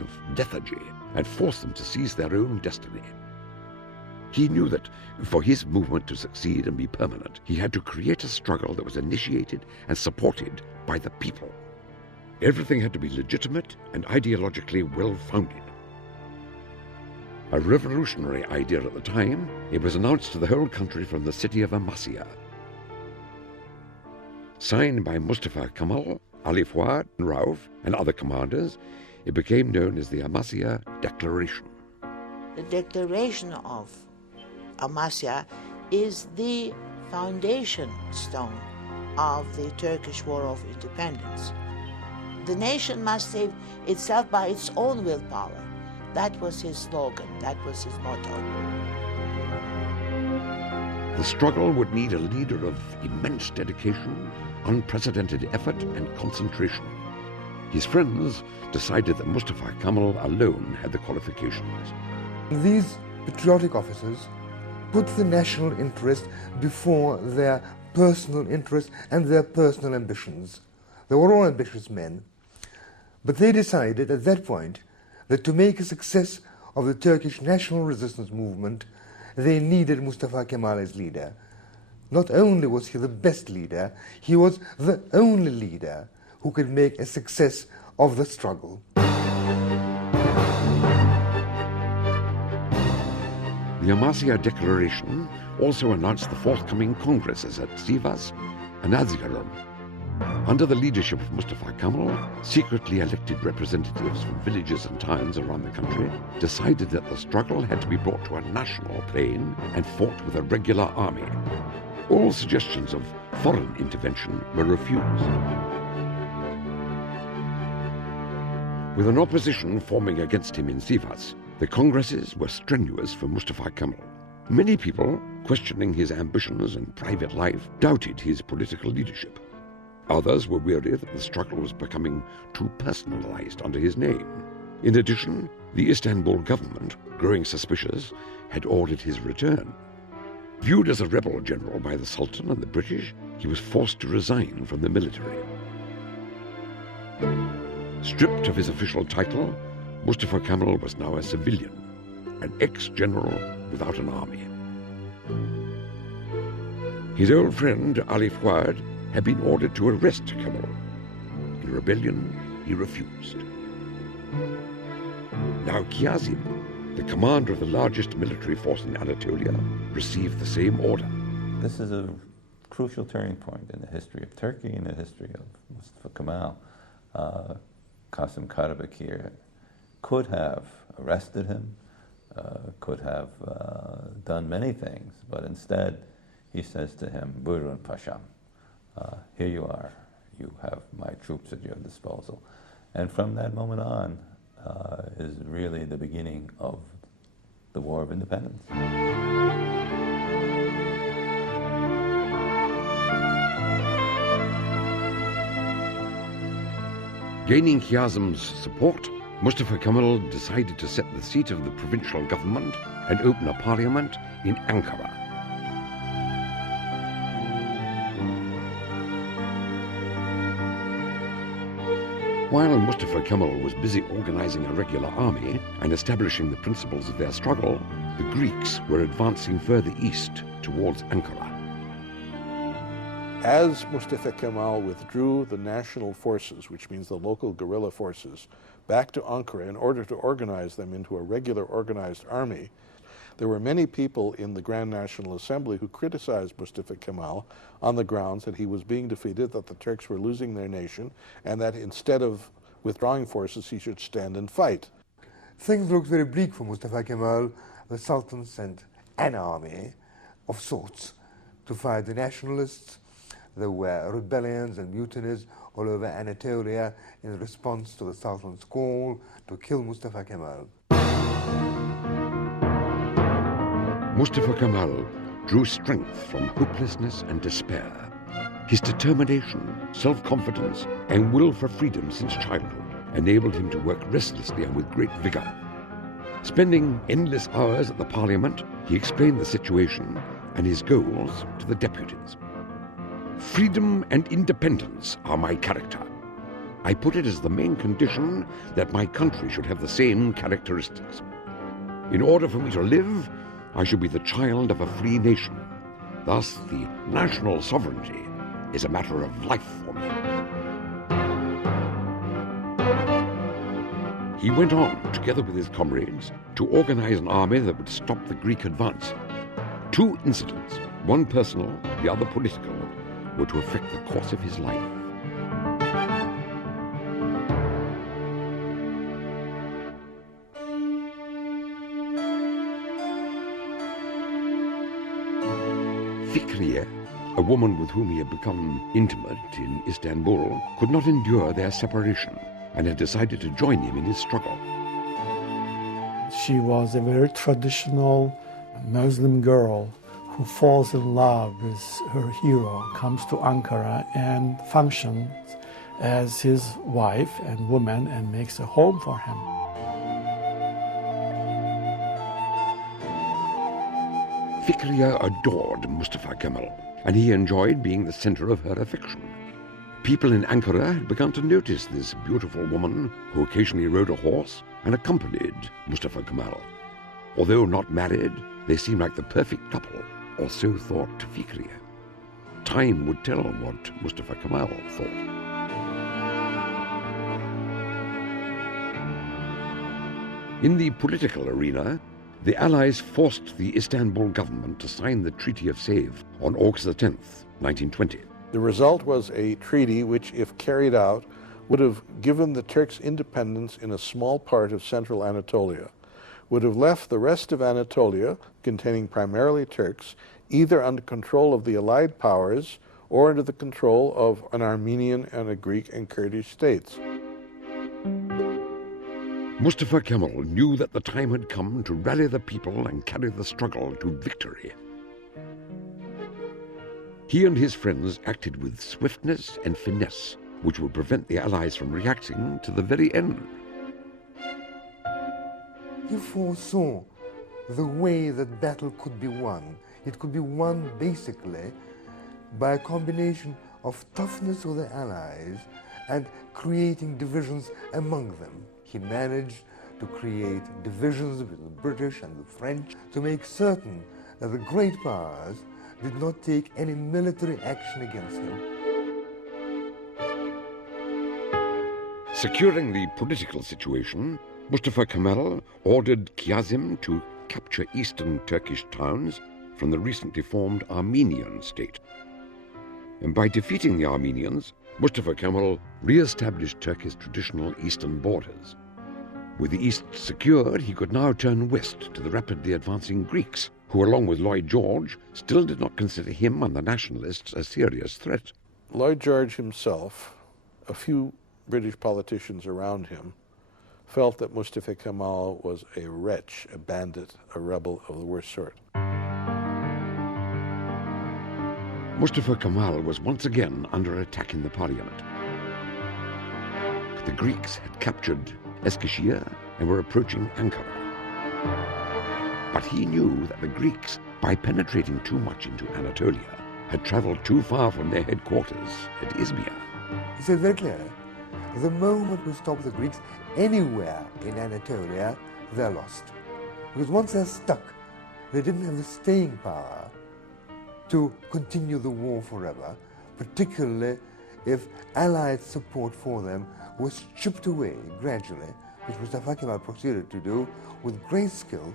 of lethargy and force them to seize their own destiny. He knew that for his movement to succeed and be permanent, he had to create a struggle that was initiated and supported by the people. Everything had to be legitimate and ideologically well-founded. A revolutionary idea at the time, it was announced to the whole country from the city of Amasya. Signed by Mustafa Kemal, Ali Fuad, Rauf, and other commanders, it became known as the Amasya Declaration. The Declaration of Amasya is the foundation stone of the Turkish War of Independence. The nation must save itself by its own willpower. That was his slogan, that was his motto. The struggle would need a leader of immense dedication, unprecedented effort, and concentration. His friends decided that Mustafa Kemal alone had the qualifications. These patriotic officers put the national interest before their personal interest and their personal ambitions. They were all ambitious men, but they decided at that point that to make a success of the Turkish national resistance movement, they needed Mustafa Kemal as leader. Not only was he the best leader, he was the only leader who could make a success of the struggle. The Amasya Declaration also announced the forthcoming congresses at Sivas and Erzurum. Under the leadership of Mustafa Kemal, secretly elected representatives from villages and towns around the country decided that the struggle had to be brought to a national plane and fought with a regular army. All suggestions of foreign intervention were refused. With an opposition forming against him in Sivas, the congresses were strenuous for Mustafa Kemal. Many people, questioning his ambitions and private life, doubted his political leadership. Others were weary that the struggle was becoming too personalized under his name. In addition, the Istanbul government, growing suspicious, had ordered his return. Viewed as a rebel general by the Sultan and the British, he was forced to resign from the military. Stripped of his official title, Mustafa Kemal was now a civilian, an ex-general without an army. His old friend Ali Fuad had been ordered to arrest Kemal. In rebellion, he refused. Now Kazım, the commander of the largest military force in Anatolia, received the same order. This is a crucial turning point in the history of Turkey and the history of Mustafa Kemal. Kasım Karabekir could have arrested him, could have done many things, but instead he says to him, "Buyurun Paşam, here you are, you have my troops at your disposal." And from that moment on is really the beginning of the War of Independence. Gaining Kazım's support, Mustafa Kemal decided to set the seat of the provincial government and open a parliament in Ankara. While Mustafa Kemal was busy organizing a regular army and establishing the principles of their struggle, the Greeks were advancing further east towards Ankara. As Mustafa Kemal withdrew the national forces, which means the local guerrilla forces, back to Ankara in order to organize them into a regular organized army, there were many people in the Grand National Assembly who criticized Mustafa Kemal on the grounds that he was being defeated, that the Turks were losing their nation, and that instead of withdrawing forces, he should stand and fight. Things looked very bleak for Mustafa Kemal. The Sultan sent an army of sorts to fight the nationalists. There were rebellions and mutinies all over Anatolia in response to the Sultan's call to kill Mustafa Kemal. Mustafa Kemal drew strength from hopelessness and despair. His determination, self-confidence, and will for freedom since childhood enabled him to work restlessly and with great vigor. Spending endless hours at the parliament, he explained the situation and his goals to the deputies. "Freedom and independence are my character. I put it as the main condition that my country should have the same characteristics. In order for me to live, I should be the child of a free nation. Thus, the national sovereignty is a matter of life for me. He went on, together with his comrades, to organize an army that would stop the Greek advance. Two incidents, one personal, the other political, were to affect the course of his life. Fikriye, a woman with whom he had become intimate in Istanbul, could not endure their separation and had decided to join him in his struggle. She was a very traditional Muslim girl who falls in love with her hero, comes to Ankara and functions as his wife and woman and makes a home for him. Fikriye adored Mustafa Kemal, and he enjoyed being the center of her affection. People in Ankara had begun to notice this beautiful woman who occasionally rode a horse and accompanied Mustafa Kemal. Although not married, they seemed like the perfect couple, or so thought Fikriye. Time would tell what Mustafa Kemal thought. In the political arena, the Allies forced the Istanbul government to sign the Treaty of Sèvres on August 10th, 1920. The result was a treaty which, if carried out, would have given the Turks independence in a small part of central Anatolia, would have left the rest of Anatolia, containing primarily Turks, either under control of the Allied powers or under the control of an Armenian and a Greek and Kurdish states. Mustafa Kemal knew that the time had come to rally the people and carry the struggle to victory. He and his friends acted with swiftness and finesse, which would prevent the Allies from reacting to the very end. He foresaw the way that battle could be won. It could be won basically by a combination of toughness of the Allies and creating divisions among them. He managed to create divisions with the British and the French to make certain that the great powers did not take any military action against him. Securing the political situation, Mustafa Kemal ordered Kazım to capture eastern Turkish towns from the recently formed Armenian state. And by defeating the Armenians, Mustafa Kemal re-established Turkey's traditional eastern borders. With the east secured, he could now turn west to the rapidly advancing Greeks, who, along with Lloyd George, still did not consider him and the nationalists a serious threat. Lloyd George himself, a few British politicians around him, felt that Mustafa Kemal was a wretch, a bandit, a rebel of the worst sort. Mustafa Kemal was once again under attack in the parliament. The Greeks had captured Eskişehir and were approaching Ankara. But he knew that the Greeks, by penetrating too much into Anatolia, had traveled too far from their headquarters at Izmir. He said very clearly, the moment we stop the Greeks anywhere in Anatolia, they're lost. Because once they're stuck, they didn't have the staying power to continue the war forever, particularly if Allied support for them was chipped away gradually, which Mustafa Kemal proceeded to do with great skill.